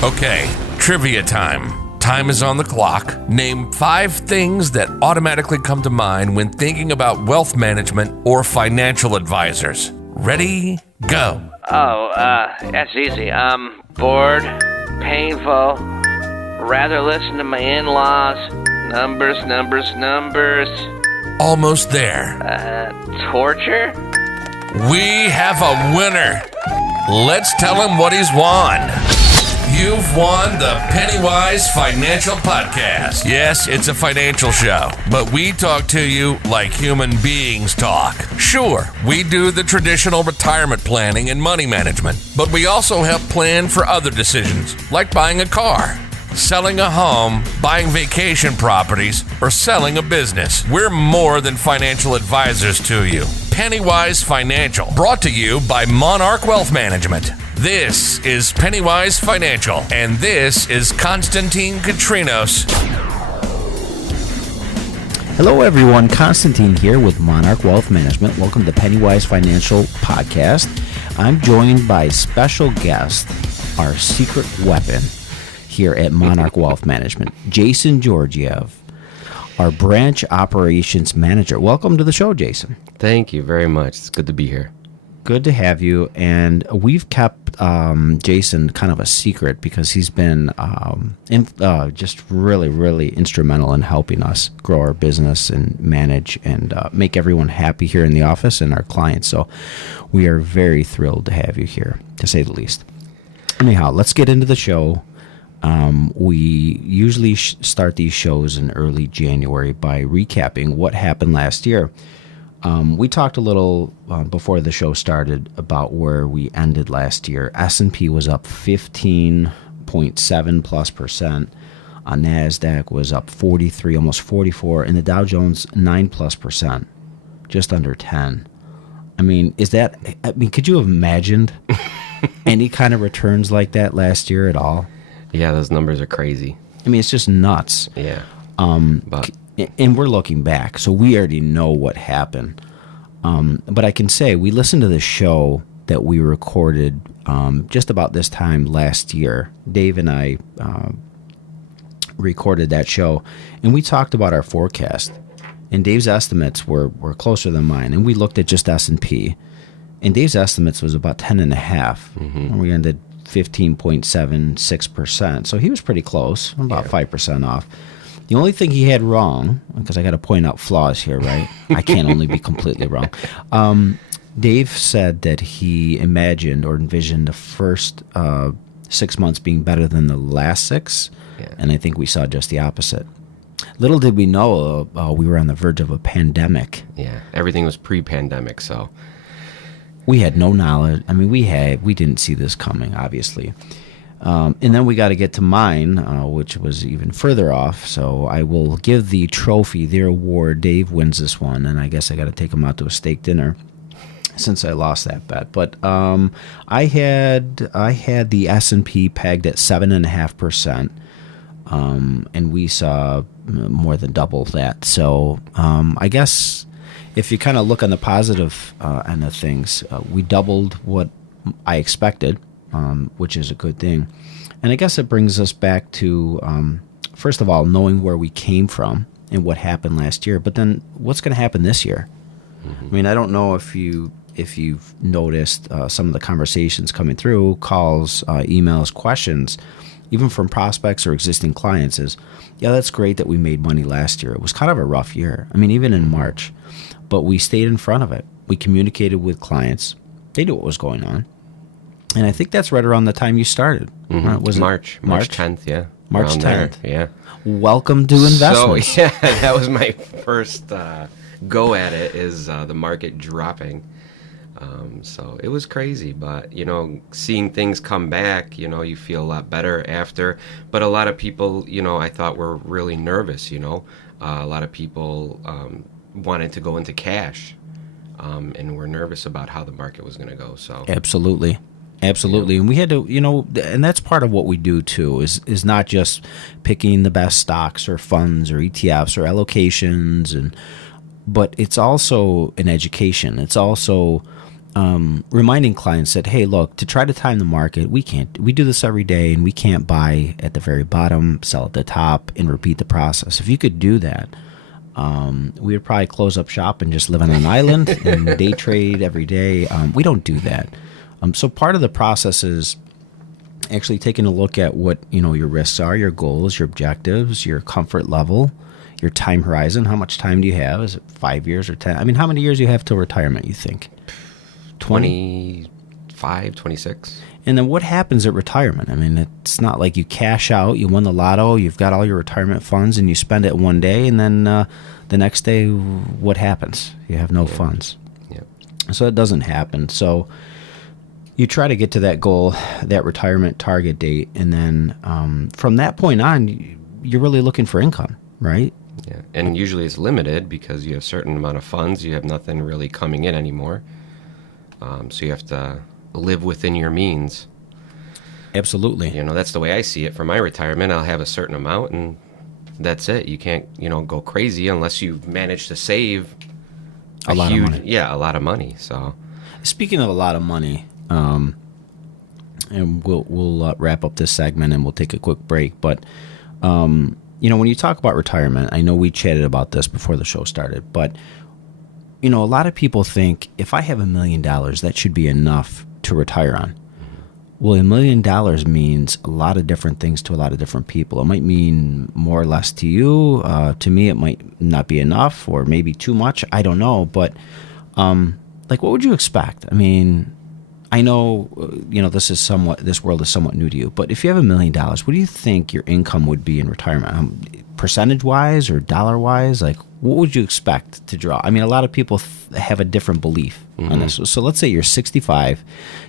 Okay, trivia time. Time is on the clock. Name 5 things that automatically come to mind when thinking about wealth management or financial advisors. Ready? Go. That's easy. Bored, painful, rather listen to my in-laws, numbers. Almost there. Torture? We have a winner. Let's tell him what he's won. You've won the PennyWise Financial Podcast. Yes, it's a financial show, but we talk to you like human beings talk. Sure, we do the traditional retirement planning and money management, but we also help plan for other decisions, like buying a car, selling a home, buying vacation properties, or selling a business. We're more than financial advisors to you. PennyWise Financial, brought to you by Monarch Wealth Management. This is PennyWise Financial, and this is Constantine Kitrinos. Hello, everyone. Constantine here with Monarch Wealth Management. Welcome to PennyWise Financial Podcast. I'm joined by special guest, our secret weapon here at Monarch Wealth Management, Jason Georgiev, our branch operations manager. Welcome to the show, Jason. Thank you very much. It's good to be here. Good to have you. And we've kept Jason kind of a secret because he's been just really, really instrumental in helping us grow our business and manage and make everyone happy here in the office and our clients. So we are very thrilled to have you here, to say the least. Anyhow, let's get into the show. We usually start these shows in early January by recapping what happened last year. We talked a little before the show started about where we ended last year. S&P was up 15.7 plus percent. NASDAQ was up 43, almost 44, and the Dow Jones 9 plus percent, just under 10. I mean, could you have imagined any kind of returns like that last year at all? Yeah, those numbers are crazy. I mean, it's just nuts. Yeah. And we're looking back, so we already know what happened. But I can say we listened to the show that we recorded just about this time last year. Dave and I recorded that show, and we talked about our forecast. And Dave's estimates were closer than mine. And we looked at just S&P. And Dave's estimates was about 10.5. Mm-hmm. And we ended 15.76%. So he was pretty close, about 5% off. The only thing he had wrong, because I got to point out flaws here, right? I can't only be completely wrong. Dave said that he imagined or envisioned the first 6 months being better than the last 6, and I think we saw just the opposite. Little did we know we were on the verge of a pandemic. Yeah, everything was pre-pandemic, so we had no knowledge. I mean, we didn't see this coming, obviously. And then we got to get to mine, which was even further off. So I will give the trophy, the award. Dave wins this one, and I guess I got to take him out to a steak dinner since I lost that bet. But I had the S&P pegged at 7.5%, and we saw more than double that. So I guess if you kind of look on the positive end of things, we doubled what I expected. Which is a good thing. And I guess it brings us back to, first of all, knowing where we came from and what happened last year, but then what's going to happen this year? Mm-hmm. I mean, I don't know if you've noticed some of the conversations coming through, calls, emails, questions, even from prospects or existing clients is, yeah, that's great that we made money last year. It was kind of a rough year. I mean, even in March, but we stayed in front of it. We communicated with clients. They knew what was going on. And I think that's right around the time you started. Mm-hmm. Was March 10th, yeah. March 10th. Yeah. Welcome to investments. So, yeah, that was my first go at it, is the market dropping. So it was crazy, but, seeing things come back, you feel a lot better after. But a lot of people, I thought were really nervous, a lot of people wanted to go into cash and were nervous about how the market was going to go. So Absolutely. And we had to, and that's part of what we do too, is not just picking the best stocks or funds or ETFs or allocations, but it's also an education. It's also reminding clients that, hey, look, to try to time the market, we do this every day, and we can't buy at the very bottom, sell at the top, and repeat the process. If you could do that, we would probably close up shop and just live on an island and day trade every day. We don't do that. So part of the process is actually taking a look at what, your risks are, your goals, your objectives, your comfort level, your time horizon. How much time do you have? Is it 5 years or 10? I mean, how many years do you have till retirement, you think? 25, 26. And then what happens at retirement? I mean, it's not like you cash out, you won the lotto, you've got all your retirement funds, and you spend it one day, and then the next day, what happens? You have no funds. Yeah. So it doesn't happen. So you try to get to that goal, that retirement target date, and then from that point on, you're really looking for income, right? Yeah, and usually it's limited because you have a certain amount of funds. You have nothing really coming in anymore. So you have to live within your means. Absolutely. That's the way I see it. For my retirement, I'll have a certain amount, and that's it. You can't, go crazy unless you manage to save a lot of money. Yeah, a lot of money. So, speaking of a lot of money, and we'll wrap up this segment and we'll take a quick break. But when you talk about retirement, I know we chatted about this before the show started, but a lot of people think if I have $1 million, that should be enough to retire on. Well, $1 million means a lot of different things to a lot of different people. It might mean more or less to you. To me, it might not be enough or maybe too much. I don't know. But what would you expect? I mean, I know, this world is somewhat new to you, but if you have $1 million, what do you think your income would be in retirement? Percentage-wise or dollar-wise? What would you expect to draw? I mean, a lot of people have a different belief on this. So let's say you're 65.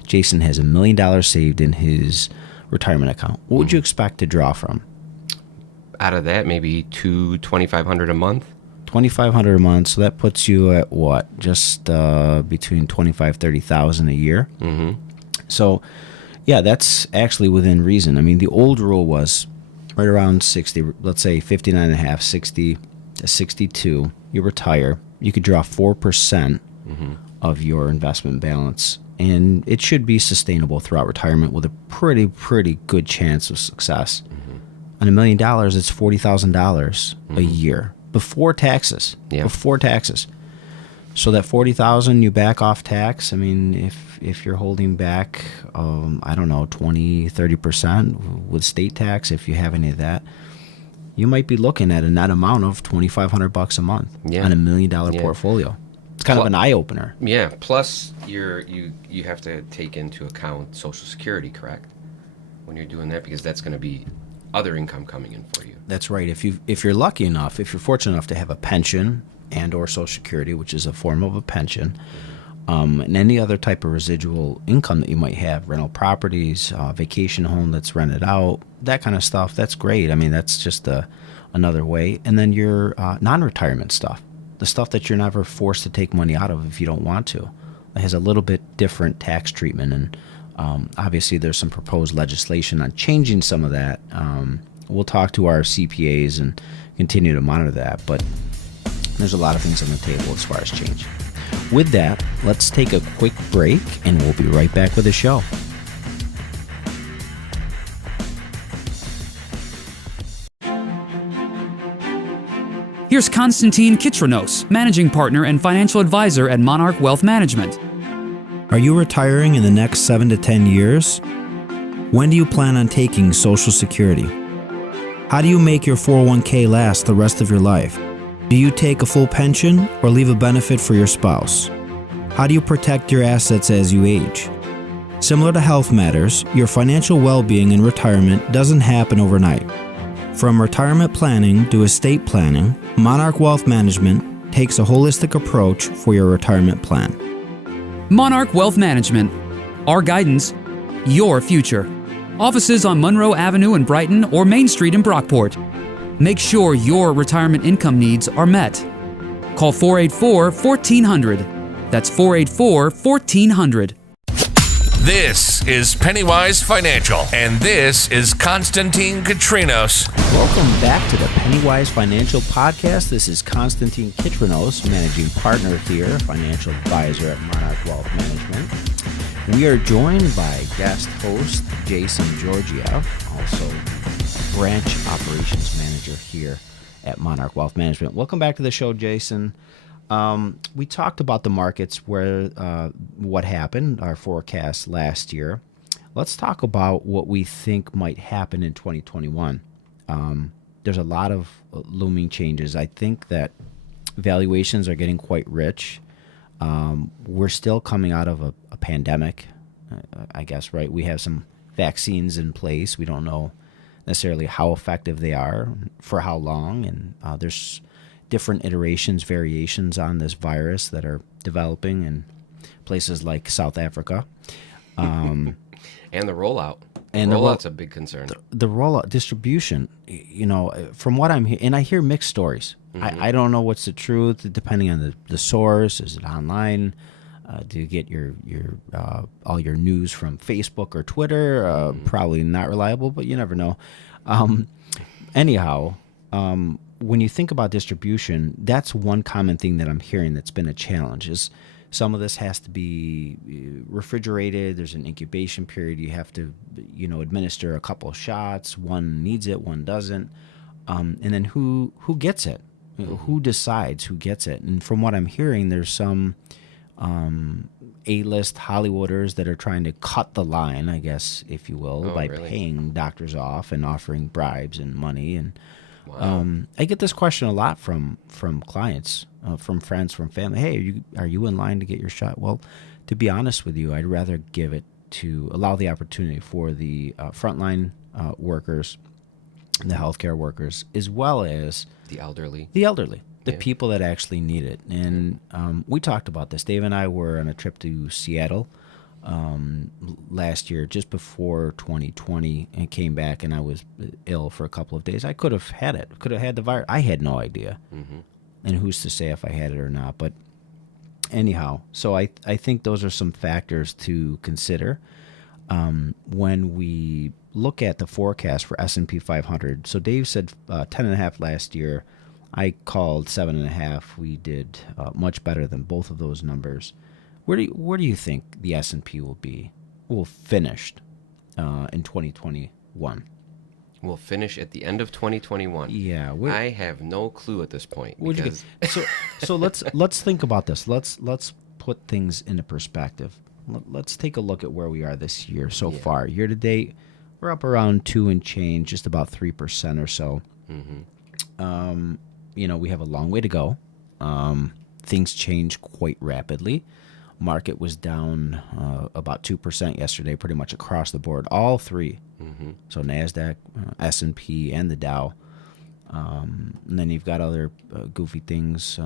Jason has $1 million saved in his retirement account. What would you expect to draw from? Out of that, maybe $2,500 a month. $2,500 a month. So that puts you at what? Just between $25,000-$30,000 a year. Mm-hmm. So, yeah, that's actually within reason. I mean, the old rule was right around 60. Let's say 59.5, 60 to 62. You retire. You could draw 4% of your investment balance, and it should be sustainable throughout retirement with a pretty good chance of success. On $1 million, it's $40,000 a year. Before taxes. Yeah. Before taxes. So that $40,000 you back off tax. I mean, if you're holding back, I don't know, 20-30% with state tax, if you have any of that, you might be looking at a net amount of $2,500 a month on $1 million portfolio. It's kind of an eye opener. Yeah. Plus, you have to take into account Social Security, correct? When you're doing that, because that's going to be other income coming in for you. That's right. If you're lucky enough, if you're fortunate enough to have a pension and or Social Security, which is a form of a pension, and any other type of residual income that you might have, rental properties, vacation home that's rented out, that kind of stuff, that's great. I mean, that's just another way. And then your non-retirement stuff, the stuff that you're never forced to take money out of if you don't want to. It has a little bit different tax treatment, and obviously there's some proposed legislation on changing some of that. We'll talk to our CPAs and continue to monitor that, but there's a lot of things on the table as far as change. With that, let's take a quick break, and we'll be right back with the show. Here's Constantine Kitrinos, Managing Partner and Financial Advisor at Monarch Wealth Management. Are you retiring in the next 7 to 10 years? When do you plan on taking Social Security? How do you make your 401k last the rest of your life? Do you take a full pension or leave a benefit for your spouse? How do you protect your assets as you age? Similar to health matters, your financial well-being in retirement doesn't happen overnight. From retirement planning to estate planning, Monarch Wealth Management takes a holistic approach for your retirement plan. Monarch Wealth Management. Our guidance, your future. Offices on Monroe Avenue in Brighton or Main Street in Brockport. Make sure your retirement income needs are met. Call 484-1400. That's 484-1400. This is PennyWise Financial, and this is Constantine Kitrinos. Welcome back to the PennyWise Financial Podcast. This is Constantine Kitrinos, managing partner here, financial advisor at Monarch Wealth Management. We are joined by guest host Jason Georgiev, also branch operations manager here at Monarch Wealth Management. Welcome back to the show, Jason. We talked about the markets, where what happened, our forecast last year. Let's talk about what we think might happen in 2021. There's a lot of looming changes. I think that valuations are getting quite rich. We're still coming out of a pandemic, I guess, right? We have some vaccines in place. We don't know necessarily how effective they are, for how long, and there's different iterations, variations on this virus that are developing in places like South Africa. And the rollout. And rollout's a big concern. The rollout, distribution, from what I'm hearing, and I hear mixed stories. Mm-hmm. I don't know what's the truth, depending on the source. Is it online? Do you get your all your news from Facebook or Twitter? Probably not reliable, but you never know. Anyhow, when you think about distribution, that's one common thing that I'm hearing that's been a challenge. Is some of this has to be refrigerated. There's an incubation period. You have to, administer a couple of shots. One needs it, one doesn't. And then who gets it? Who decides who gets it? And from what I'm hearing, there's some A-list Hollywooders that are trying to cut the line, I guess, if you will, by paying doctors off and offering bribes and money. And wow. I get this question a lot from clients, from friends, from family. Hey, are you in line to get your shot? Well, to be honest with you, I'd rather give it to allow the opportunity for the frontline workers, the healthcare workers, as well as the elderly, the people that actually need it. And we talked about this. Dave and I were on a trip to Seattle last year, just before 2020, and came back, and I was ill for a couple of days. I could have had it, could have had the virus. I had no idea. Mm-hmm. And who's to say if I had it or not? But anyhow, so I think those are some factors to consider when we look at the forecast for S&P 500. So Dave said 10.5 last year. I called 7.5. We did much better than both of those numbers. Where do you think the S&P will finish in 2021? We'll finish at the end of 2021. Yeah, I have no clue at this point. So let's think about this. Let's put things into perspective. Let's take a look at where we are this year so far. Year to date, we're up around 2 and change, just about 3% or so. Mm-hmm. We have a long way to go. Things change quite rapidly. Market was down about 2% yesterday, pretty much across the board, all three. Mm-hmm. So NASDAQ, S&P, and the Dow. And then you've got other goofy things.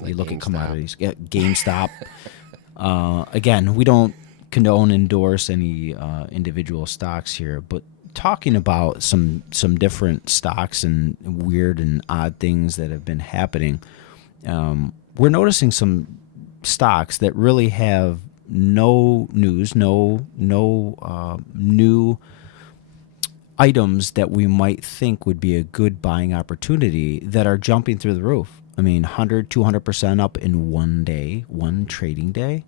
Like you look GameStop. at commodities. Yeah, GameStop. Again, we don't condone, endorse any individual stocks here, but talking about some different stocks and weird and odd things that have been happening, we're noticing some stocks that really have no news, no new items that we might think would be a good buying opportunity that are jumping through the roof. I mean, 100, 200% up in one day, one trading day.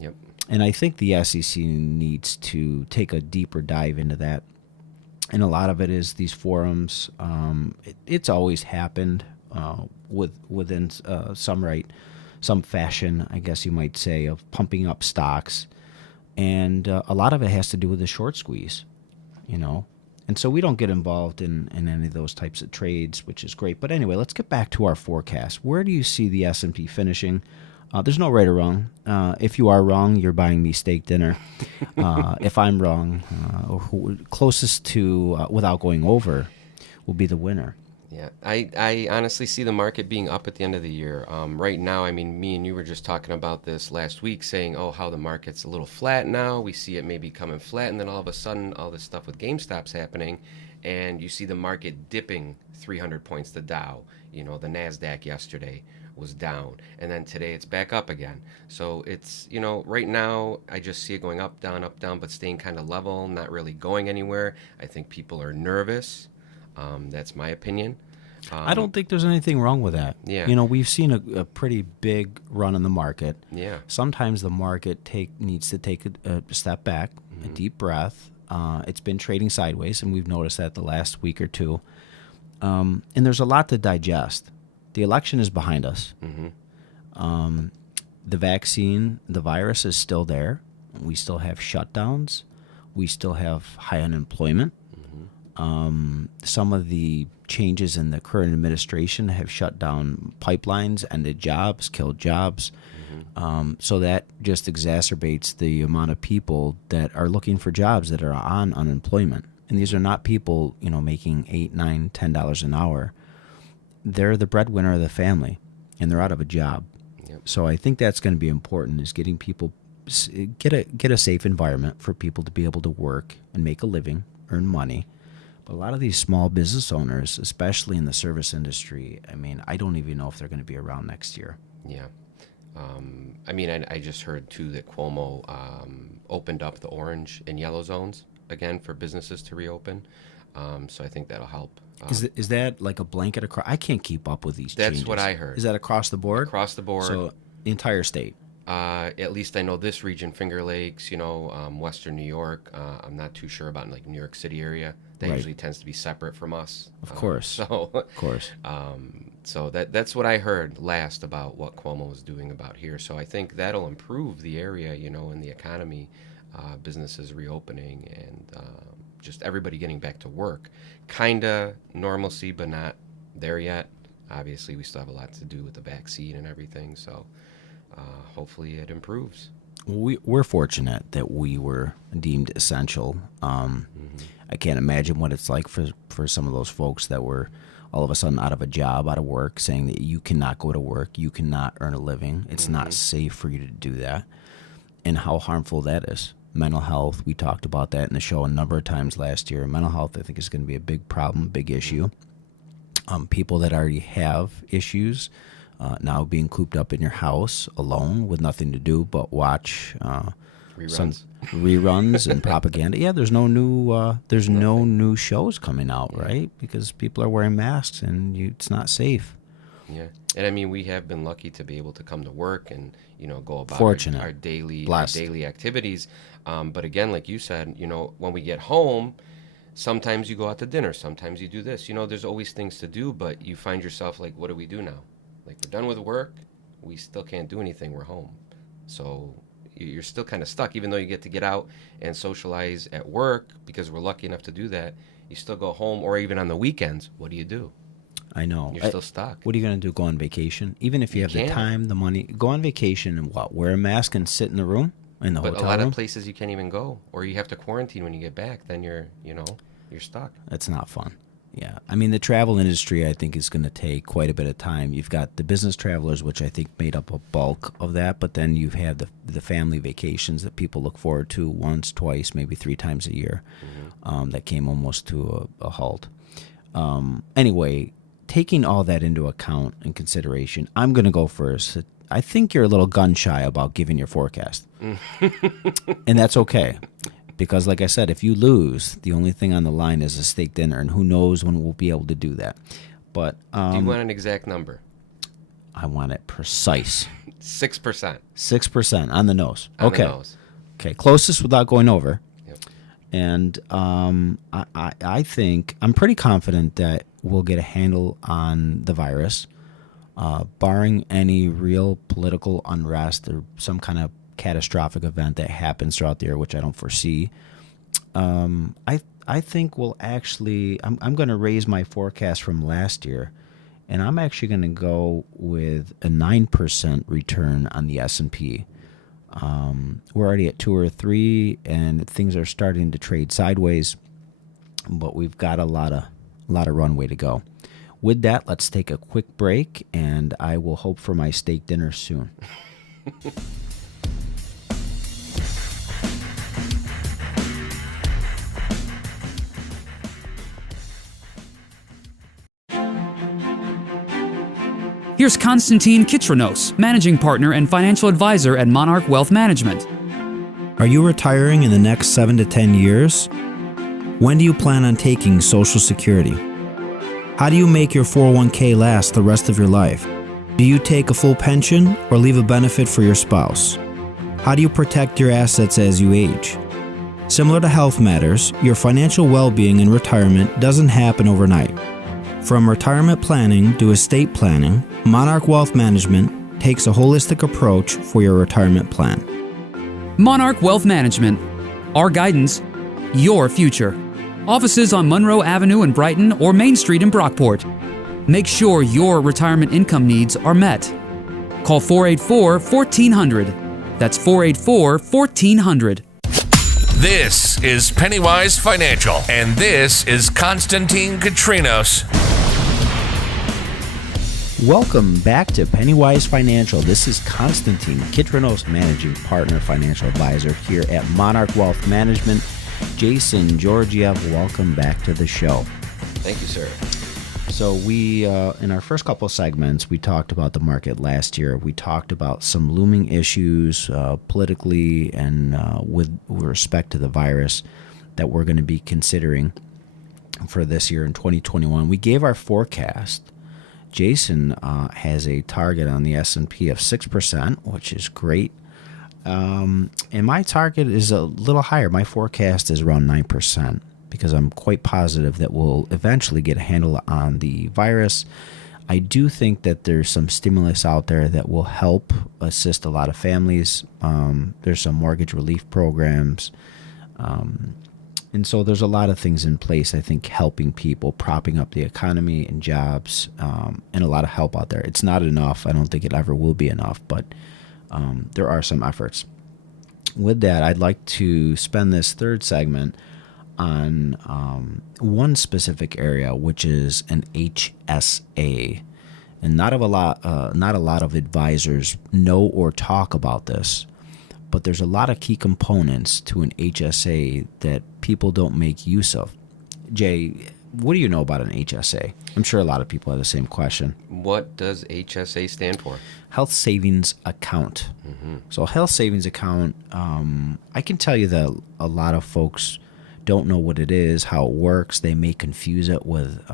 Yep. And I think the SEC needs to take a deeper dive into that. And a lot of it is these forums. It's always happened within some fashion, I guess you might say, of pumping up stocks. And a lot of it has to do with the short squeeze, And so we don't get involved in any of those types of trades, which is great. But anyway, let's get back to our forecast. Where do you see the S&P finishing? There's no right or wrong. If you are wrong, you're buying me steak dinner. If I'm wrong, closest to without going over will be the winner. Yeah, I honestly see the market being up at the end of the year. Right now, I mean, me and you were just talking about this last week, saying, how the market's a little flat now. We see it maybe coming flat, and then all of a sudden, all this stuff with GameStop's happening, and you see the market dipping 300 points, the Dow, the NASDAQ yesterday. was down, and then today it's back up again. So it's, right now I just see it going up, down, but staying kind of level, not really going anywhere. I think people are nervous. That's my opinion. I don't think there's anything wrong with that. Yeah. We've seen a pretty big run in the market. Yeah. Sometimes the market needs to take a step back, a deep breath. It's been trading sideways, and we've noticed that the last week or two. And there's a lot to digest. The election is behind us. The vaccine, the virus is still there. We still have shutdowns. We still have high unemployment. Some of the changes in the current administration have shut down pipelines, ended jobs, killed jobs. So that just exacerbates the amount of people that are looking for jobs that are on unemployment. And these are not people, making $8, $9, $10 an hour. They're the breadwinner of the family, and they're out of a job. Yep. So I think that's going to be important, is getting people, get a safe environment for people to be able to work and make a living, earn money. But a lot of these small business owners, especially in the service industry, I don't even know if they're going to be around next year. Yeah. I just heard, too, that Cuomo opened up the orange and yellow zones again for businesses to reopen. So I think that'll help. Is that like a blanket across? I can't keep up with these changes. That's what I heard. Is that across the board? Across the board. So the entire state? At least I know this region, Finger Lakes, Western New York. I'm not too sure about like New York City area. That Right. usually tends to be separate from us. Of course. Of course. So that's what I heard last about what Cuomo was doing about here. So I think that'll improve the area, and the economy, businesses reopening, and just everybody getting back to work. Kinda normalcy, but not there yet. Obviously, we still have a lot to do with the vaccine and everything. So hopefully it improves. We're fortunate that we were deemed essential. I can't imagine what it's like for some of those folks that were all of a sudden out of a job, out of work, saying that you cannot go to work, you cannot earn a living. It's not safe for you to do that, and how harmful that is. Mental health, we talked about that in the show a number of times last year. Mental health, I think, is going to be a big problem, big issue. People that already have issues now being cooped up in your house alone with nothing to do but watch reruns and propaganda. Yeah, there's no new shows coming out, right? Because people are wearing masks and it's not safe. Yeah, and we have been lucky to be able to come to work and go about our daily activities. But again, like you said, when we get home, sometimes you go out to dinner, sometimes you do this. There's always things to do, but you find yourself like, what do we do now? Like, we're done with work, we still can't do anything. We're home, so you're still kind of stuck. Even though you get to get out and socialize at work, because we're lucky enough to do that, you still go home, or even on the weekends. What do you do? I know. You're still stuck. What are you going to do? Go on vacation? Even if you have the time, the money, go on vacation and what? Wear a mask and sit in the room, in the hotel room? But a lot of places you can't even go, or you have to quarantine when you get back. Then you're stuck. That's not fun. Yeah. The travel industry, I think, is going to take quite a bit of time. You've got the business travelers, which I think made up a bulk of that, but then you have the family vacations that people look forward to once, twice, maybe 3 times a year. That came almost to a halt. Anyway, taking all that into account and consideration, I'm going to go first. I think you're a little gun-shy about giving your forecast. And that's okay. Because, like I said, if you lose, the only thing on the line is a steak dinner, and who knows when we'll be able to do that. But do you want an exact number? I want it precise. 6%. 6% on the nose. On okay. the nose. Okay, closest without going over. Yep. And I think I'm pretty confident that we'll get a handle on the virus, barring any real political unrest or some kind of catastrophic event that happens throughout the year, which I don't foresee. I think we'll actually, I'm going to raise my forecast from last year, and I'm actually going to go with a 9% return on the S&P. We're already at 2 or 3, and things are starting to trade sideways, but we've got a lot of runway to go. With that, let's take a quick break, and I will hope for my steak dinner soon. Here's Constantine Kitrinos, Managing Partner and Financial Advisor at Monarch Wealth Management. Are you retiring in the next 7 to 10 years? When do you plan on taking Social Security? How do you make your 401k last the rest of your life? Do you take a full pension or leave a benefit for your spouse? How do you protect your assets as you age? Similar to health matters, your financial well-being in retirement doesn't happen overnight. From retirement planning to estate planning, Monarch Wealth Management takes a holistic approach for your retirement plan. Monarch Wealth Management. Our guidance, your future. Offices on Monroe Avenue in Brighton or Main Street in Brockport. Make sure your retirement income needs are met. Call 484-1400. That's 484-1400. This is PennyWise Financial, and this is Constantine Kitrinos. Welcome back to PennyWise Financial. This is Constantine Kitrinos, Managing Partner, Financial Advisor here at Monarch Wealth Management. Jason Georgiev, welcome back to the show. Thank you, sir. So we, in our first couple of segments, we talked about the market last year. We talked about some looming issues politically and with respect to the virus that we're going to be considering for this year in 2021. We gave our forecast. Jason has a target on the S&P of 6%, which is great. And my target is a little higher. My forecast is around 9%. Because I'm quite positive that we'll eventually get a handle on the virus. I do think that there's some stimulus out there that will help assist a lot of families. There's some mortgage relief programs. And so there's a lot of things in place, I think, helping people, propping up the economy and jobs, and a lot of help out there. It's not enough. I don't think it ever will be enough, but there are some efforts. With that, I'd like to spend this third segment on one specific area, which is an HSA, and not a lot of advisors know or talk about this, but there's a lot of key components to an HSA that people don't make use of. Jay, what do you know about an HSA? I'm sure a lot of people have the same question. What does HSA stand for? Health Savings Account. Mm-hmm. So health savings account, I can tell you that a lot of folks don't know what it is, how it works. They may confuse it with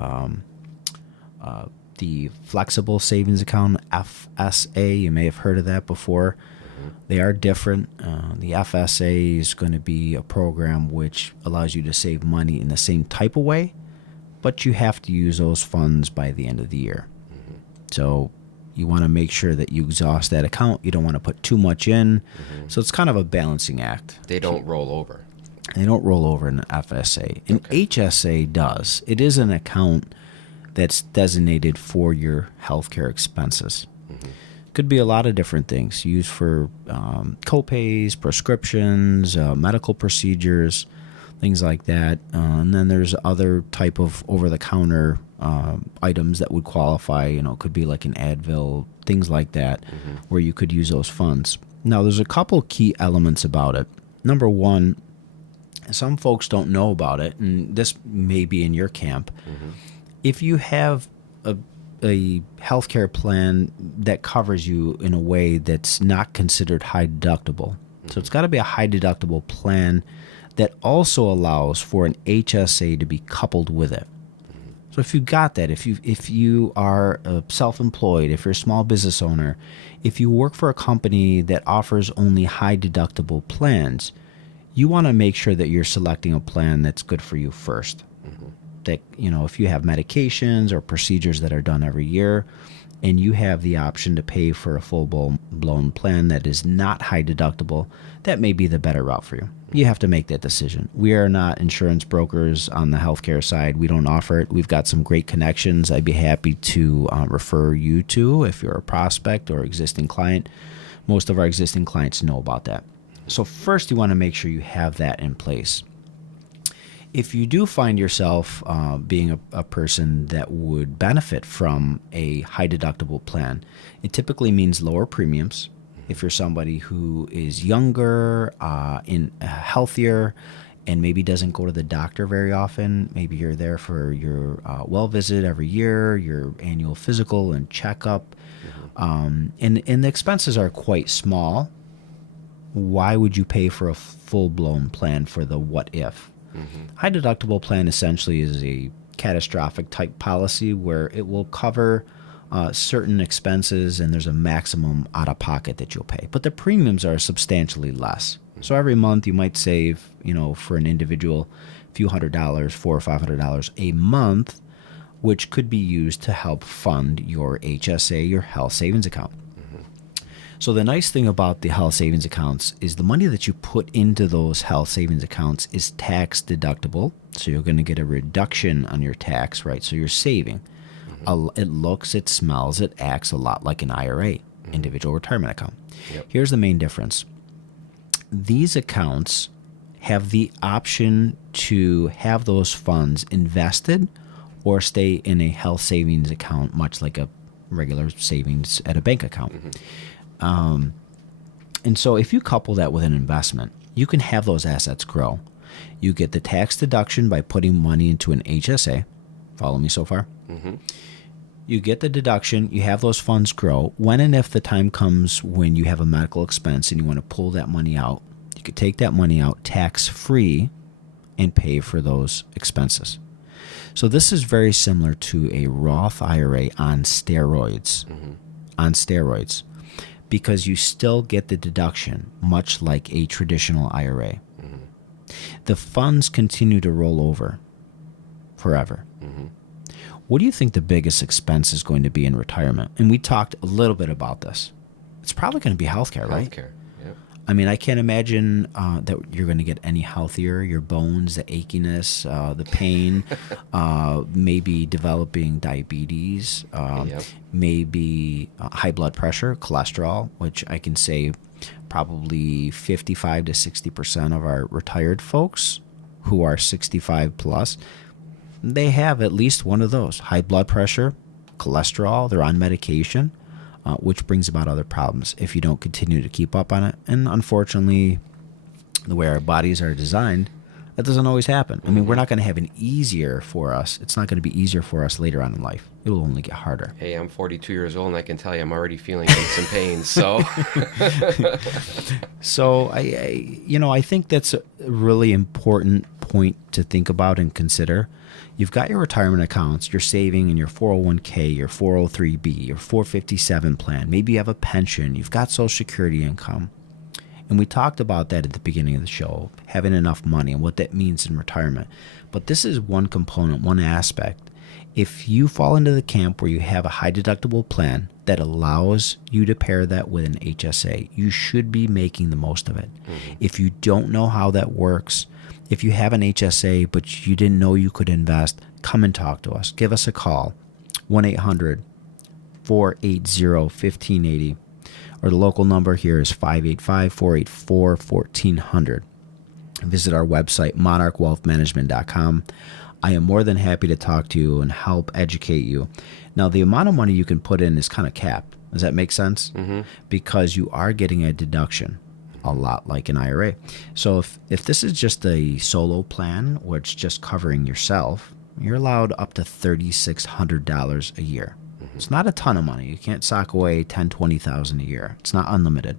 the flexible savings account, FSA. You may have heard of that before. Mm-hmm. They are different. The FSA is going to be a program which allows you to save money in the same type of way, but you have to use those funds by the end of the year. Mm-hmm. So you want to make sure that you exhaust that account. You don't want to put too much in. Mm-hmm. So it's kind of a balancing act. They don't roll over. They don't roll over in an FSA. An HSA does. It is an account that's designated for your healthcare expenses. Mm-hmm. Could be a lot of different things used for co-pays, prescriptions, medical procedures, things like that. And then there's other type of over-the-counter items that would qualify. You know, it could be like an Advil, things like that, mm-hmm. where you could use those funds. Now, there's a couple key elements about it. Number one, some folks don't know about it, and this may be in your camp. Mm-hmm. If you have a healthcare plan that covers you in a way that's not considered high deductible, mm-hmm. so it's got to be a high deductible plan that also allows for an HSA to be coupled with it. Mm-hmm. So if you got that, if you are self-employed, if you're a small business owner, if you work for a company that offers only high deductible plans, you want to make sure that you're selecting a plan that's good for you first. Mm-hmm. That, you know, if you have medications or procedures that are done every year and you have the option to pay for a full-blown plan that is not high deductible, that may be the better route for you. You have to make that decision. We are not insurance brokers on the healthcare side. We don't offer it. We've got some great connections I'd be happy to refer you to if you're a prospect or existing client. Most of our existing clients know about that. So first, you want to make sure you have that in place. If you do find yourself being a person that would benefit from a high deductible plan, it typically means lower premiums. If you're somebody who is younger, healthier, and maybe doesn't go to the doctor very often. Maybe you're there for your well visit every year, your annual physical and checkup, and the expenses are quite small. Why would you pay for a full-blown plan for the what if? High deductible plan essentially is a catastrophic type policy where it will cover certain expenses, and there's a maximum out of pocket that you'll pay. But the premiums are substantially less. So every month you might save, for an individual, a few $100, $400 or $500 a month, which could be used to help fund your HSA, your health savings account. So the nice thing about the health savings accounts is the money that you put into those health savings accounts is tax deductible. So you're going to get a reduction on your tax, right? So you're saving. It looks, it smells, it acts a lot like an IRA, individual retirement account. Here's the main difference. These accounts have the option to have those funds invested or stay in a health savings account, much like a regular savings at a bank account. And so if you couple that with an investment, you can have those assets grow. You get the tax deduction by putting money into an HSA. Follow me so far? You get the deduction, you have those funds grow. When and if the time comes when you have a medical expense and you want to pull that money out, you could take that money out tax-free and pay for those expenses. So this is very similar to a Roth IRA on steroids. On steroids. Because you still get the deduction, much like a traditional IRA. The funds continue to roll over forever. What do you think the biggest expense is going to be in retirement? And we talked a little bit about this. It's probably going to be healthcare, right? Healthcare, yeah. I mean, I can't imagine that you're going to get any healthier. Your bones, the achiness, the pain, maybe developing diabetes, maybe high blood pressure, cholesterol, which I can say probably 55 to 60% of our retired folks who are 65 plus, they have at least one of those. High blood pressure, cholesterol, they're on medication, which brings about other problems if you don't continue to keep up on it. And unfortunately, the way our bodies are designed, that doesn't always happen. I mean, we're not going to have an easier for us. It's not going to be easier for us later on in life. It will only get harder. Hey, I'm 42 years old, and I can tell you I'm already feeling aches and pains, so... So, I think that's a really important point to think about and consider. You've got your retirement accounts, you're saving in your 401k, your 403b, your 457 plan. Maybe you have a pension, you've got Social Security income. And we talked about that at the beginning of the show, having enough money and what that means in retirement. But this is one component, one aspect. If you fall into the camp where you have a high deductible plan that allows you to pair that with an HSA, you should be making the most of it. If you don't know how that works, if you have an HSA but you didn't know you could invest, come and talk to us. Give us a call, 1-800-480-1580. Or the local number here is 585-484-1400. Visit our website, monarchwealthmanagement.com. I am more than happy to talk to you and help educate you. Now, the amount of money you can put in is kind of capped. Does that make sense? Because you are getting a deduction, a lot like an IRA. So if this is just a solo plan where it's just covering yourself, you're allowed up to $3,600 a year. It's not a ton of money. You can't sock away $10,000, $20,000 a year. It's not unlimited.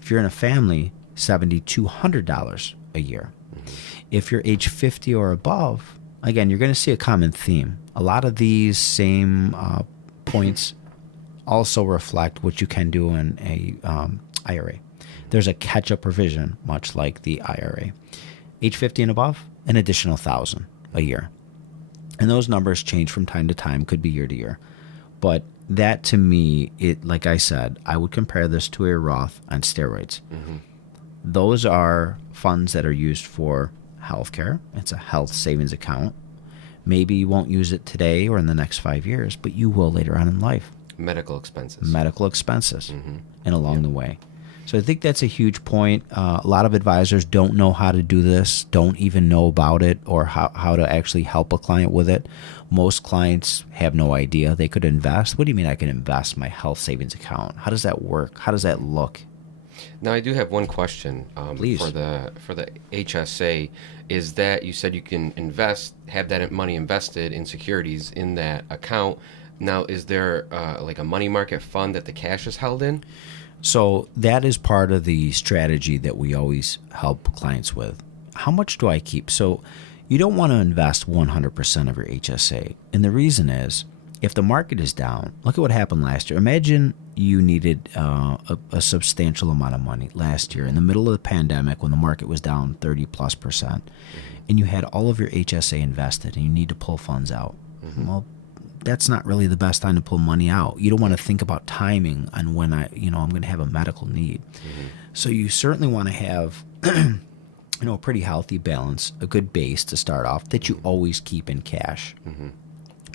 If you're in a family, $7,200 a year. If you're age 50 or above, again, you're going to see a common theme. A lot of these same points also reflect what you can do in a IRA. There's a catch-up provision, much like the IRA. Age 50 and above, an additional $1,000 a year. And those numbers change from time to time, could be year to year. But that, to me, like I said, I would compare this to a Roth on steroids. Those are funds that are used for healthcare. It's a health savings account. Maybe you won't use it today or in the next 5 years, but you will later on in life. Medical expenses. And along the way. So I think that's a huge point. A lot of advisors don't know how to do this, don't even know about it or how to actually help a client with it. Most clients have no idea they could invest. What do you mean I can invest my health savings account? How does that work? How does that look? Now, I do have one question Please. for the HSA. Is that you said you can have that money invested in securities in that account. Now, is there like a money market fund that the cash is held in? So that is part of the strategy that we always help clients with. How much do I keep? So you don't want to invest 100% of your HSA. And the reason is, if the market is down, look at what happened last year. Imagine you needed a substantial amount of money last year in the middle of the pandemic when the market was down 30+%, and you had all of your HSA invested and you need to pull funds out. Well, that's not really the best time to pull money out. You don't want to think about timing on when I'm going to have a medical need. So you certainly want to have a pretty healthy balance, a good base to start off that you always keep in cash.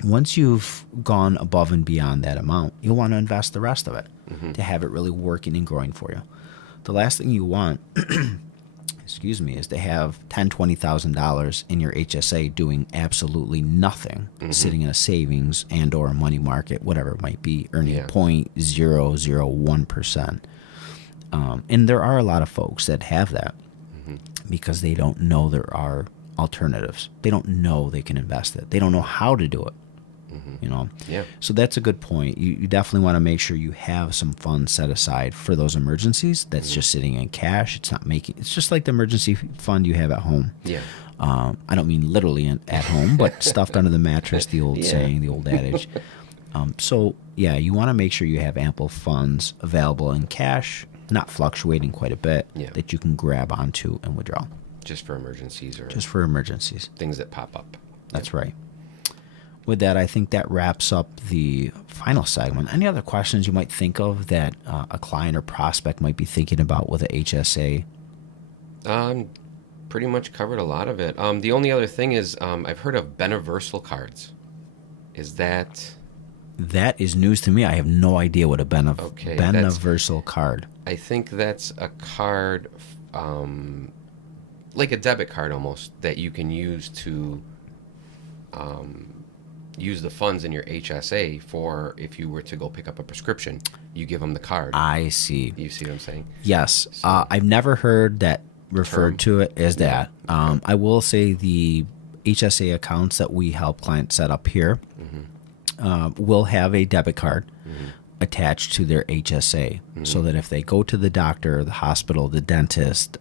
Once you've gone above and beyond that amount, you'll want to invest the rest of it to have it really working and growing for you. The last thing you want, is to have $10,000, $20,000 in your HSA doing absolutely nothing, sitting in a savings and or a money market, whatever it might be, earning 0.001%. And there are a lot of folks that have that because they don't know there are alternatives. They don't know they can invest it. They don't know how to do it. So that's a good point. You definitely want to make sure you have some funds set aside for those emergencies. That's just sitting in cash. It's just like the emergency fund you have at home. I don't mean literally at home, but stuffed under the mattress, the old saying, the old adage. You want to make sure you have ample funds available in cash, not fluctuating quite a bit, that you can grab onto and withdraw. Just for emergencies Things that pop up. That's right. With that, I think that wraps up the final segment. Any other questions you might think of that a client or prospect might be thinking about with a HSA? Pretty much covered a lot of it. The only other thing is I've heard of beneversal cards. Is that... That is news to me. I have no idea what a beneversal card. I think that's a card, like a debit card almost, that you can use to use the funds in your HSA for if you were to go pick up a prescription. You give them the card. I see. You see what I'm saying? Yes. I've never heard that referred to it as that. I will say the HSA accounts that we help clients set up here will have a debit card attached to their HSA, so that if they go to the doctor, the hospital, the dentist,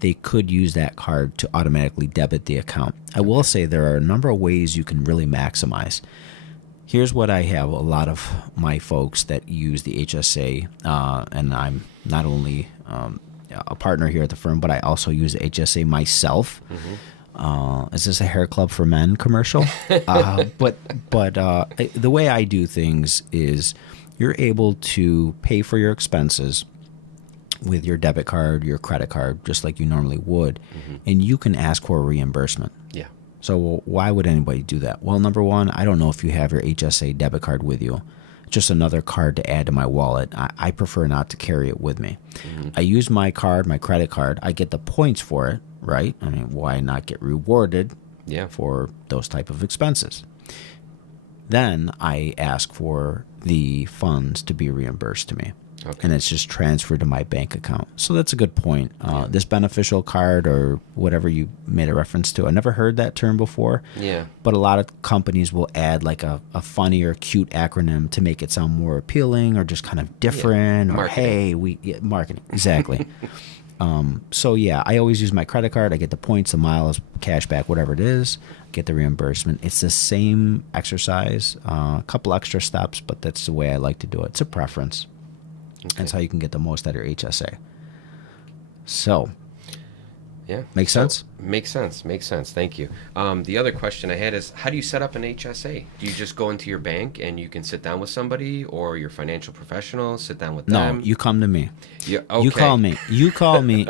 they could use that card to automatically debit the account. I will say there are a number of ways you can really maximize. Here's what I have a lot of my folks that use the HSA, and I'm not only a partner here at the firm, but I also use the HSA myself. Is this a hair club for men commercial? But the way I do things is you're able to pay for your expenses with your debit card, your credit card, just like you normally would, and you can ask for a reimbursement. So why would anybody do that? Well, number one, I don't know if you have your HSA debit card with you. Just another card to add to my wallet. I prefer not to carry it with me. I use my card, my credit card. I get the points for it, right? I mean, why not get rewarded for those type of expenses? Then I ask for the funds to be reimbursed to me. And it's just transferred to my bank account. So that's a good point. This beneficial card, or whatever you made a reference to, I never heard that term before. But a lot of companies will add like a funny or cute acronym to make it sound more appealing or just kind of different. Or marketing. Exactly. I always use my credit card. I get the points, the miles, cash back, whatever it is, get the reimbursement. It's the same exercise, a couple extra steps, but that's the way I like to do it. It's a preference. That's how you can get the most out of your HSA. So, makes sense? Makes sense. Thank you. The other question I had is, how do you set up an HSA? Do you just go into your bank and you can sit down with somebody, or your financial professional, sit down with them? No, you come to me. Okay. You call me. You call me.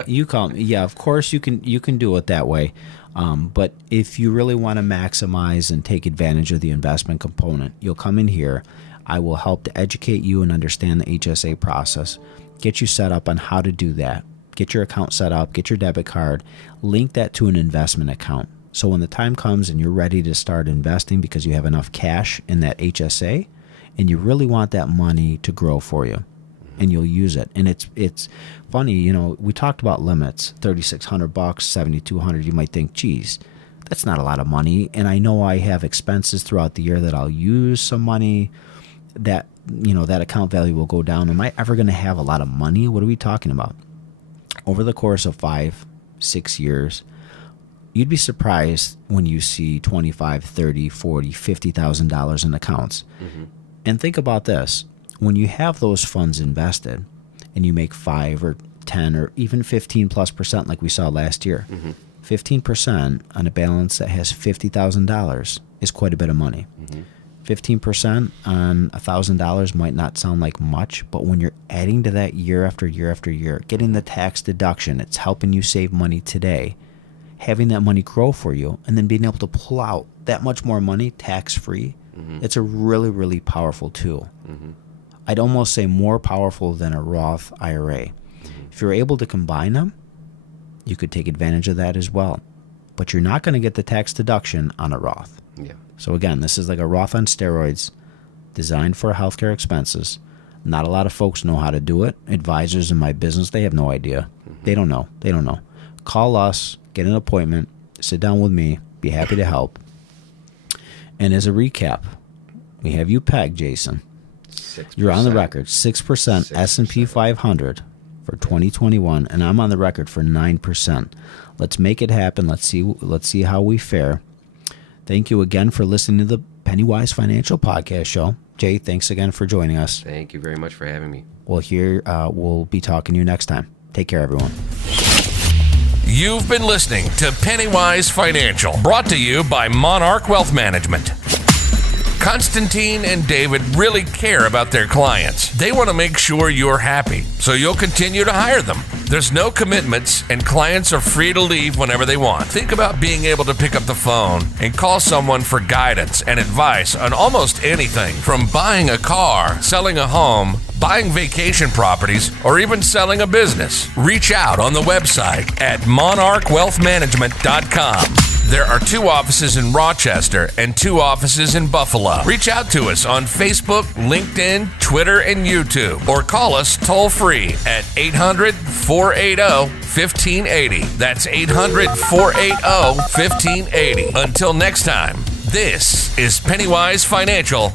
Yeah, of course you can do it that way. But if you really want to maximize and take advantage of the investment component, you'll come in here. I will help to educate you and understand the HSA process, get you set up on how to do that, get your account set up, get your debit card, link that to an investment account. So when the time comes and you're ready to start investing because you have enough cash in that HSA and you really want that money to grow for you, and you'll use it. And it's funny, you know, we talked about limits, $3,600, $7,200. You might think, geez, that's not a lot of money. And I know I have expenses throughout the year that I'll use some money, that, you know, that account value will go down. Am I ever going to have a lot of money? What are we talking about? Over the course of 5-6 years, you'd be surprised when you see $25,000, $30,000, $40,000, $50,000 in accounts. And think about this. When you have those funds invested and you make 5 or 10 or even 15+% like we saw last year, 15% on a balance that has $50,000 is quite a bit of money. 15% on $1,000 might not sound like much, but when you're adding to that year after year after year, getting the tax deduction, it's helping you save money today, having that money grow for you, and then being able to pull out that much more money tax-free, it's a really, really powerful tool. I'd almost say more powerful than a Roth IRA. If you're able to combine them, you could take advantage of that as well. But you're not going to get the tax deduction on a Roth. Yeah. So again, this is like a Roth on steroids, designed for healthcare expenses. Not a lot of folks know how to do it. Advisors in my business, they have no idea. They don't know. They don't know. Call us, get an appointment, sit down with me, be happy to help. And as a recap, we have you pegged, Jason. 6%. You're on the record, 6% S&P 500 for 2021, and I'm on the record for 9%. Let's make it happen. Let's see how we fare. Thank you again for listening to the PennyWise Financial Podcast Show. Jay, thanks again for joining us. Thank you very much for having me. We'll be talking to you next time. Take care, everyone. You've been listening to PennyWise Financial, brought to you by Monarch Wealth Management. Constantine and David really care about their clients. They want to make sure you're happy, so you'll continue to hire them. There's no commitments, and clients are free to leave whenever they want. Think about being able to pick up the phone and call someone for guidance and advice on almost anything, from buying a car, selling a home, buying vacation properties, or even selling a business. Reach out on the website at monarchwealthmanagement.com. There are 2 offices in Rochester and 2 offices in Buffalo. Reach out to us on Facebook, LinkedIn, Twitter, and YouTube, or call us toll-free at 800-480-1580. That's 800-480-1580. Until next time, this is PennyWise Financial,